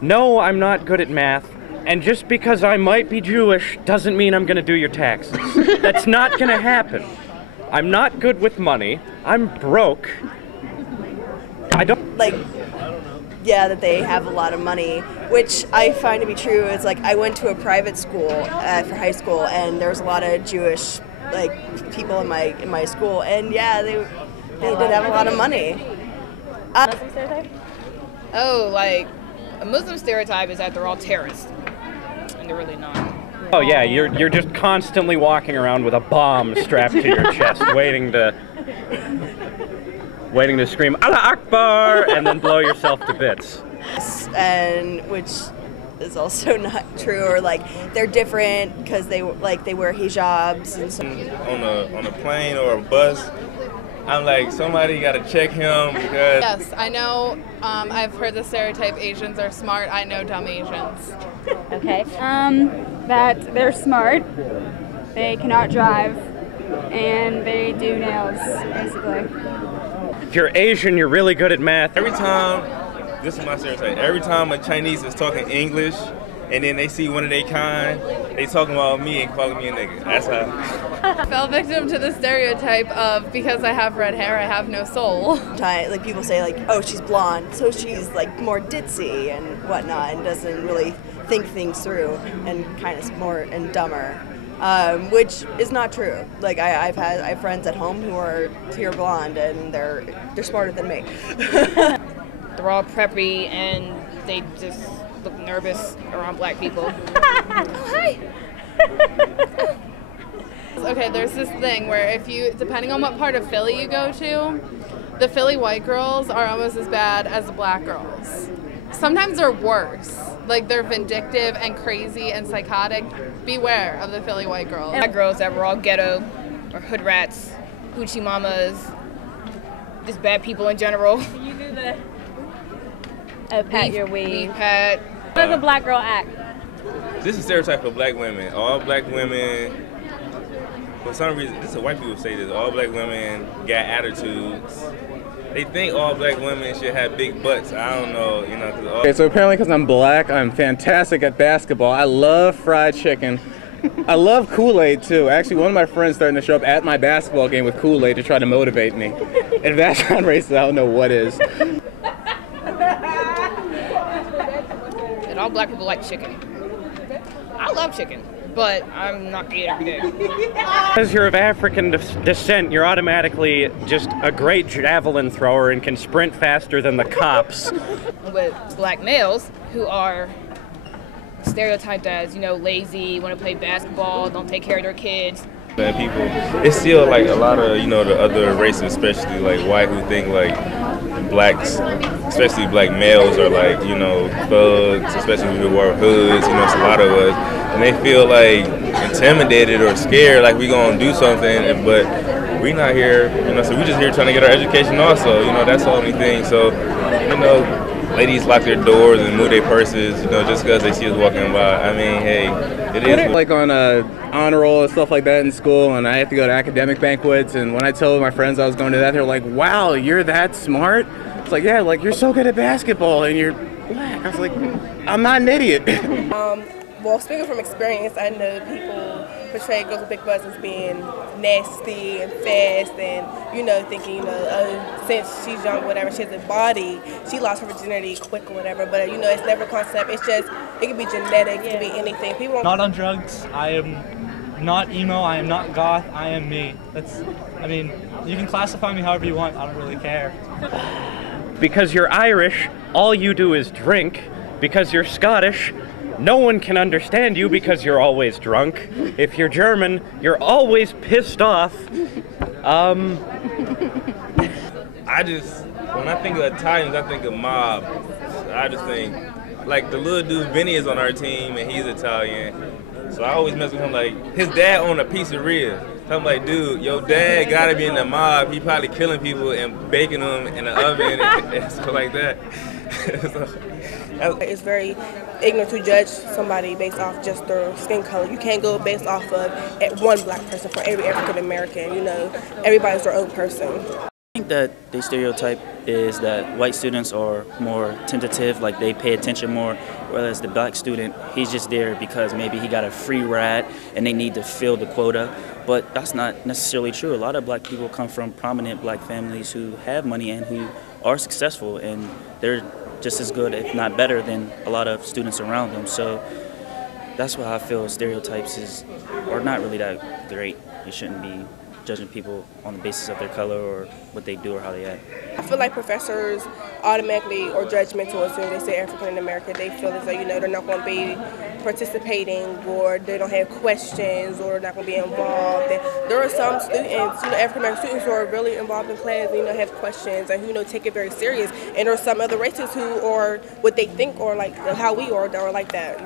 No, I'm not good at math. And just because I might be Jewish doesn't mean I'm gonna do your taxes. That's not gonna happen. I'm not good with money. I'm broke. I don't... Like, yeah, that they have a lot of money, which I find to be true. It's like, I went to a private school for high school, and there was a lot of Jewish, like, people in my school, and yeah, they did have a lot of money. Muslim stereotype? Oh, like, a Muslim stereotype is that they're all terrorists. And they're really not. Oh yeah, you're just constantly walking around with a bomb strapped to your chest, waiting to scream Allah Akbar and then blow yourself to bits. And which is also not true, or like they're different because they wear hijabs and so. On a plane or a bus, I'm like, somebody got to check him because... Yes, I know. I've heard the stereotype Asians are smart. I know dumb Asians. Okay. That they're smart, they cannot drive, and they do nails, basically. If you're Asian, you're really good at math. Every time, this is my stereotype, every time a Chinese is talking English and then they see one of their kind, they talking about me and calling me a nigga. That's how. I fell victim to the stereotype of because I have red hair, I have no soul. Like people say, like, oh, she's blonde, so she's like more ditzy and whatnot, and doesn't really think things through, and kind of more and dumber, which is not true. Like I have friends at home who are pure blonde, and they're smarter than me. They're all preppy and they just look nervous around black people. Oh, hi! Okay, there's this thing where if you, depending on what part of Philly you go to, the Philly white girls are almost as bad as the black girls. Sometimes they're worse. Like, they're vindictive and crazy and psychotic. Beware of the Philly white girls. Black girls that were all ghetto or hood rats, hoochie mamas, just bad people in general. You do the... Oh, pat your weave. Pat. How does a black girl act? This is a stereotype for black women. All black women, for some reason, this is white people say this, all black women got attitudes. They think all black women should have big butts. I don't know, you know. Okay, so apparently because I'm black, I'm fantastic at basketball. I love fried chicken. I love Kool-Aid too. Actually, one of my friends starting to show up at my basketball game with Kool-Aid to try to motivate me. If that's not racist, I don't know what is. And all black people like chicken. I love chicken, but I'm not eating every day. Because you're of African descent, you're automatically just a great javelin thrower and can sprint faster than the cops. With black males who are stereotyped as, you know, lazy, want to play basketball, don't take care of their kids. Bad people. It's still like a lot of, you know, the other races, especially like white, who think like blacks, especially black males, are like, you know, thugs, especially who wear hoods, you know, it's a lot of us. And they feel like intimidated or scared, like we gonna do something, but we not here, you know, so we just here trying to get our education also, you know, that's the only thing. So, you know, ladies lock their doors and move their purses, you know, just because they see us walking by. I mean, hey, it is. Like on honor roll and stuff like that in school, and I have to go to academic banquets, and when I told my friends I was going to that, they're like, wow, you're that smart? It's like, yeah, like, you're so good at basketball, and you're black. I was like, I'm not an idiot. Well, speaking from experience, I know people portray girls with big butts as being nasty and fast, and, you know, thinking, you know, oh, since she's young, whatever, she has a body, she lost her virginity quick or whatever. But, you know, it's never a concept. It's just, it could be genetic, it could be anything. People don't... Not on drugs. I am not emo. I am not goth. I am me. I mean, you can classify me however you want. I don't really care. Because you're Irish, all you do is drink. Because you're Scottish, no one can understand you because you're always drunk. If you're German, you're always pissed off. I just, when I think of Italians, I think of mob. I just think, like, the little dude Vinny is on our team and he's Italian. So I always mess with him like, his dad owned a pizzeria. So I'm like, dude, your dad gotta be in the mob. He probably killing people and baking them in the oven and stuff like that. It's very ignorant to judge somebody based off just their skin color. You can't go based off of one black person for every African American. You know, everybody's their own person. I think that they stereotype is that white students are more tentative, like they pay attention more, whereas the black student, he's just there because maybe he got a free ride and they need to fill the quota. But that's not necessarily true. A lot of black people come from prominent black families who have money and who are successful, and they're just as good, if not better, than a lot of students around them. So that's why I feel stereotypes are not really that great. You shouldn't be judging people on the basis of their color or what they do or how they act. I feel like professors automatically or judgmental as soon as they say African American. They feel as though, they're not going to be participating, or they don't have questions, or not going to be involved. And there are some students, African American students who are really involved in class, and, have questions and who, take it very serious. And there are some other races who are what they think or like how we are that are like that,